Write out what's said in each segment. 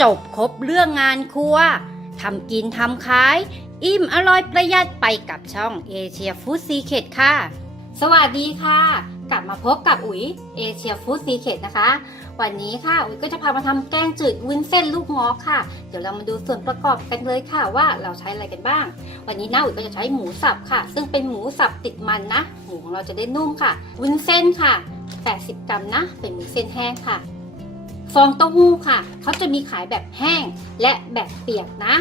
จบครบเรื่องงานครัวทำกินทำขาย อิ่มอร่อยประหยัดไปกับช่องเอเชียฟู้ดซีเค t ค่ะ สวัสดีค่ะ กลับมาพบกับอุ๋ยเอเชียฟู้ดซีเค t นะคะ วันนี้ค่ะอุ๋ยก็จะพามาทำแกงจืดวุ้นเส้นลูกงอค่ะ เดี๋ยวเรามาดูส่วนประกอบกันเลยค่ะว่าเราใช้อะไรกันบ้าง วันนี้นะอุ๋ยก็จะใช้หมูสับค่ะ ซึ่งเป็นหมูสับติดมันนะ หมูของเราจะได้นุ่มค่ะวุ้นเส้นค่ะ 80 กรัมนะ เป็นหมูเส้นแห้งค่ะ ฟองเต้าหู้ค่ะ เขาจะมีขายแบบแห้งและแบบเปียกนะ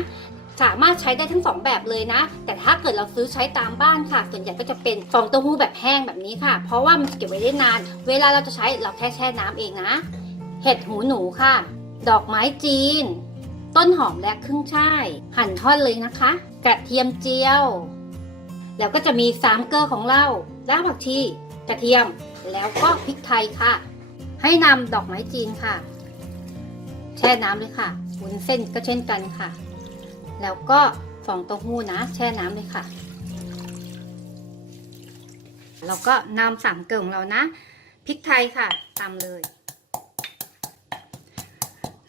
สามารถใช้ได้ทั้งสองแบบเลยนะ แต่ถ้าเกิดเราซื้อใช้ตามบ้านค่ะ ส่วนใหญ่ก็จะเป็นฟองเต้าหู้แบบแห้งแบบนี้ค่ะ เพราะว่ามันจะเก็บไว้ได้นาน เวลาเราจะใช้เราแค่แช่น้ำเองนะ เห็ดหูหนูค่ะ ดอกไม้จีน ต้นหอมและครึ่งช่ายหั่นท่อนเลยนะคะ กระเทียมเจียว แล้วก็จะมีสามเกลือของเรารากผักชีกระเทียม แล้วก็พริกไทยค่ะ ให้นำดอกไม้จีนค่ะ แช่น้ำเลยค่ะวุ้นเส้นก็เช่นกันค่ะ แล้วก็ฟองเต้าหู้นะแช่น้ำเลยค่ะ แล้วก็นำสามเกลือของเรานะพริกไทยค่ะตำเลย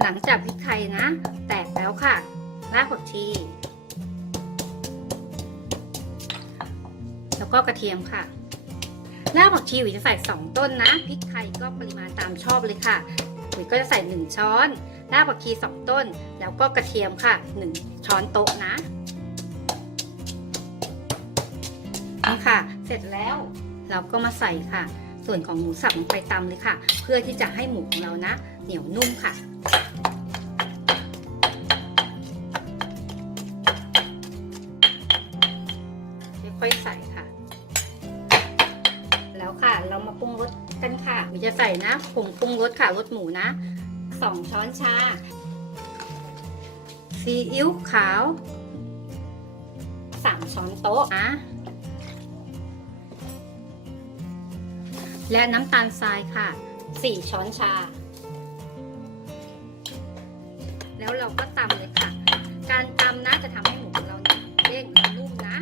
หลังจากพริกไทยนะ แตกแล้วค่ะรากผักชี แล้วก็กระเทียมค่ะรากผักชีหวีจะใส่2ต้นนะพริกไทยก็ปริมาณตามชอบเลยค่ะุ๋ยก็จะใส่ 1 ช้อนรากผักชี 2 ต้น แล้วก็กระเทียมค่ะ 1 ช้อนโต๊ะนะนี่ค่ะ เสร็จแล้วเราก็มาใส่ค่ะ ส่วนของหมูสับลงไปตำเลยค่ะ เพื่อที่จะให้หมูของเรานะ เหนียวนุ่มค่ะ ค่ะ เรามาปรุงรสกันค่ะมีจะใส่นะผงปรุงรสค่ะรสหมูนะสองช้อนชาซีอิ๊วขาวสามช้อนโต๊ะนะและน้ำตาลทรายค่ะสี่ช้อนชา แล้วเราก็ตำเลยค่ะ การตำนะจะทำให้หมูของเราเนี่ยเด้งนุ่มนะ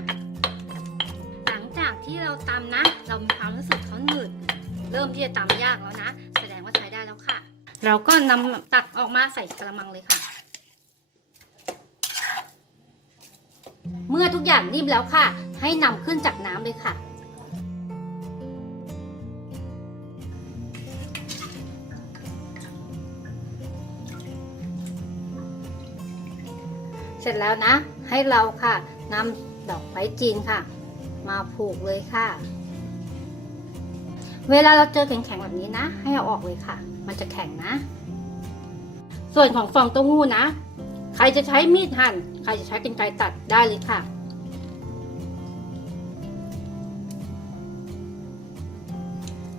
หลังจากที่เราตำนะ เรามีความรู้สึกเขาหนืด เริ่มที่จะตำยากแล้วนะ แสดงว่าใช้ได้แล้วค่ะ เราก็นำตักออกมาใส่กระมังเลยค่ะ เมื่อทุกอย่างนิ่มแล้วค่ะ ให้นำขึ้นจากน้ำเลยค่ะเสร็จแล้วนะ ให้เราค่ะนำดอกไม้จีนค่ะ มาผูกเลยค่ะ เวลาเราเจอแข็งๆแบบนี้นะ ให้เอาออกเลยค่ะ มันจะแข็งนะ ส่วนของฟองเต้าหู้นะ ใครจะใช้มีดหั่น ใครจะใช้กรรไกรตัดได้เลยค่ะ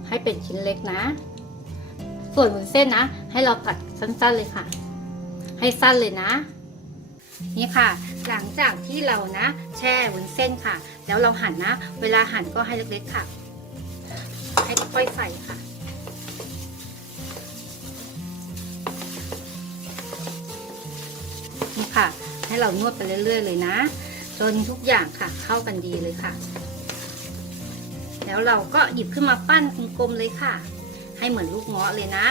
ให้เป็นชิ้นเล็กนะ ส่วนวุ้นเส้นนะ ให้เราตัดสั้นๆเลยค่ะ ให้สั้นเลยนะ นี่ค่ะ หลังจากที่เรานะ แช่วุ้นเส้นค่ะ แล้วเราหั่นนะ เวลาหั่นก็ให้เล็กๆค่ะ ให้ค่อยใส่ค่ะ นี่ค่ะ ให้เรานวดไปเรื่อย ๆ เลยนะ จนทุกอย่างค่ะ เข้ากันดีเลยค่ะ แล้วเราก็หยิบขึ้นมาปั้นกลมๆเลยค่ะ ให้เหมือนลูกเงาะเลยนะ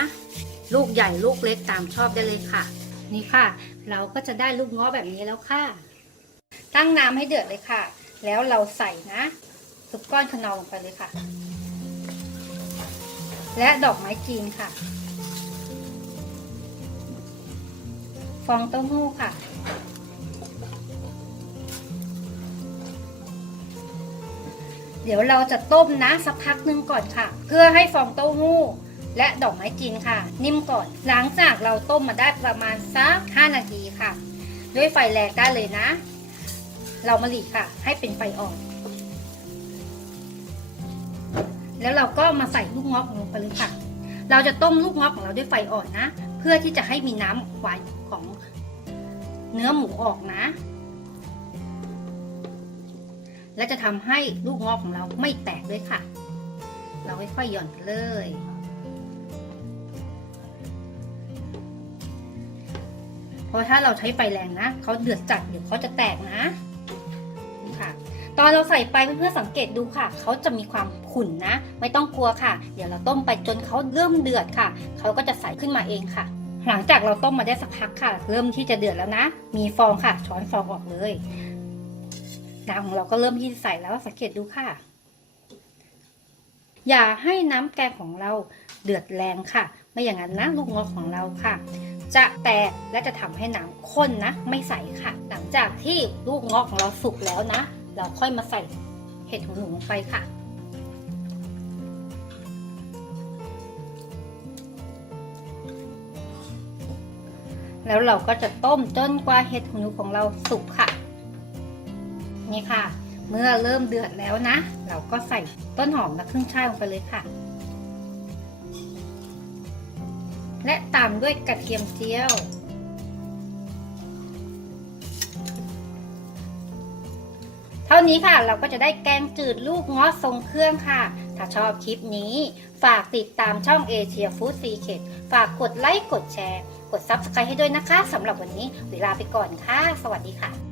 ลูกใหญ่ลูกเล็กตามชอบได้เลยค่ะ นี่ค่ะ เราก็จะได้ลูกเงาะแบบนี้แล้วค่ะ ตั้งน้ำให้เดือดเลยค่ะ แล้วเราใส่นะซุปก้อนขนอลงไปเลยค่ะ และดอกไม้จีนค่ะ ฟองเต้าหู้ค่ะ เดี๋ยวเราจะต้มนะสักพักหนึ่งก่อนค่ะ เพื่อให้ฟองเต้าหู้ และดอกไม้จีนค่ะ นิ่มก่อน หลังจากเราต้มมาได้ประมาณสัก 5 นาทีค่ะ ด้วยไฟแรงได้เลยนะ เรามาหลีค่ะ ให้เป็นไฟอ่อน แล้วเราก็มาใส่ลูกงาะลงไปเลยค่ะ เราจะต้มลูกงาะของเราด้วยไฟอ่อนนะ เพื่อที่จะให้มีน้ำหวานของเนื้อหมูออกนะ และจะทำให้ลูกงาะของเราไม่แตกด้วยค่ะ เราค่อยๆหย่อนเลย เพราะถ้าเราใช้ไฟแรงนะเขาเดือดจัดเดี๋ยวเขาจะแตกนะค่ะ ตอนเราใส่ไปเพื่อนๆสังเกตดูค่ะ เขาจะมีความขุ่นนะ ไม่ต้องกลัวค่ะ เดี๋ยวเราต้มไปจนเขาเริ่มเดือดค่ะ เขาก็จะใสขึ้นมาเองค่ะ หลังจากเราต้มมาได้สักพักค่ะ เริ่มที่จะเดือดแล้วนะ มีฟองค่ะ ช้อนฟองออกเลยน้ำของเราก็เริ่มที่จะใส่แล้วสังเกตดูค่ะ อย่าให้น้ำแกงของเราเดือดแรงค่ะ ไม่อย่างนั้นนะลูกงอของเราค่ะ จะแตกและจะทำให้น้ำข้นนะ ไม่ใสค่ะ หลังจากที่ลูกงอของเราสุกแล้วนะ เราค่อยมาใส่เห็ดหูหนูลงไปค่ะ แล้วเราก็จะต้มจนกว่าเห็ดหูหนูของเราสุกค่ะ นี่ค่ะ เมื่อเริ่มเดือดแล้วนะ เราก็ใส่ต้นหอมและเครึ่องช่ายลงไปเลยค่ะ และตามด้วยกระเทียมเจียว ท่านี้ค่ะเราก็จะได้แกงจืดลูกงาะทรงเครื่องค่ะ ถ้าชอบคลิปนี้ ฝากติดตามช่องเอเชียฟู้ดซีเคดฝากกดไลค์กดแชร์ กด Subscribe ให้ด้วยนะคะสำหรับวันนี้เวลาไปก่อนค่ะ สวัสดีค่ะ